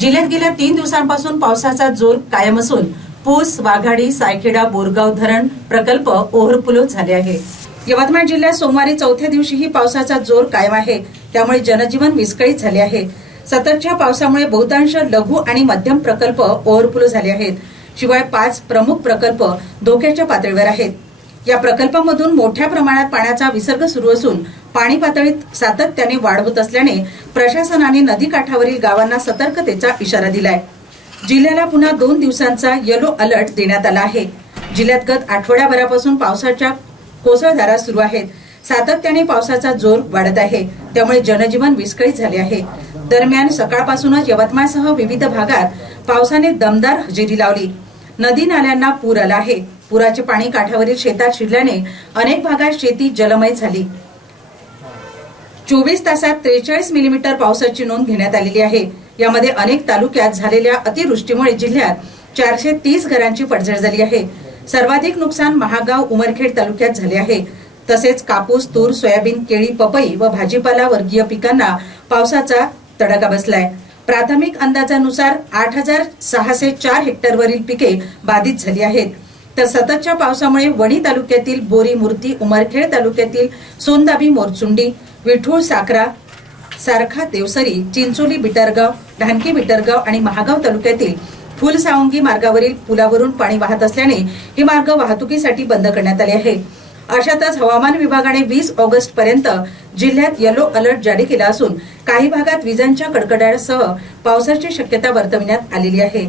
जिल्ह्यात गेल्या तीन दिवसांपासून पावसाचा जोर कायम असून पूस वाघाडी सायखेडा बोरगाव धरण प्रकल्प ओव्हरफ्लो झाले आहे. यवतमाळ जिल्ह्यात सोमवारी चौथ्या दिवशीही पावसाचा जोर कायम आहे. त्यामुळे जनजीवन विस्कळीत झाले आहे. सततच्या पावसामुळे बहुतांश लघु आणि मध्यम प्रकल्प ओव्हरफ्लो झाले आहेत. शिवाय पाच प्रमुख प्रकल्प धोक्याच्या पातळीवर आहेत. या प्रकल्पामधून मोठ्या प्रमाणात पाण्याचा विसर्ग सुरू असून पाणी पातळीत सातत्याने वाढ होत असल्याने प्रशासनाने नदीकाठावरील गावांना सतर्कतेचा इशारा दिलाय. जिल्ह्याला पुन्हा दोन दिवसांचा येलो अलर्ट देण्यात आला आहे. जिल्ह्यात गत आठवड्याभरापासून पावसाच्या कोसळधारा सुरू आहेत. सातत्याने पावसाचा जोर वाढत आहे. त्यामुळे जनजीवन विस्कळीत झाले आहे. दरम्यान सकाळपासूनच यवतमाळसह विविध भागात पावसाने दमदार हजेरी लावली. नदी नाल्यांना पूर आला आहे. पुराचे पाणी काठावरील शेतात शिरल्याने अनेक भागात शेती जलमय झाली. चोवीस तासात त्रेचाळीस मिलीमीटर पावसाची नोंद घेण्यात आलेली आहे. यामध्ये अनेक तालुक्यात झालेल्या अतिवृष्टीमुळे जिल्ह्यात चारशे तीस घरांची पडझड झाली आहे. सर्वाधिक नुकसान महागाव उमरखेड तालुक्यात झाले आहे. तसेच कापूस तूर सोयाबीन केळी पपई व भाजीपाला वर्गीय पिकांना पावसाचा तडाखा बसलाय. प्राथमिक अंदाजानुसार आठ हजार सहाशे चार हेक्टरवरील पिके बाधित झाली आहेत. तर सततच्या पावसामुळे वणी तालुक्यातील बोरी मूर्ती उमरखेड तालुक्यातील सोनदाबी मोरचुंडी विठूळ साकरा सारखा देवसरी चिंचोली बिटरगाव ढानकी बिटरगाव आणि महागाव तालुक्यातील फुलसावंगी मार्गावरील पुलावरून पाणी वाहत असल्याने हे मार्ग वाहतुकीसाठी बंद करण्यात आले आहे अशातच हवामान विभागाने वीस ऑगस्ट पर्यंत जिल्ह्यात येलो अलर्ट जारी केला असून काही भागात विजांच्या कडकडाटासह पावसाची शक्यता वर्तविण्यात आलेली आहे.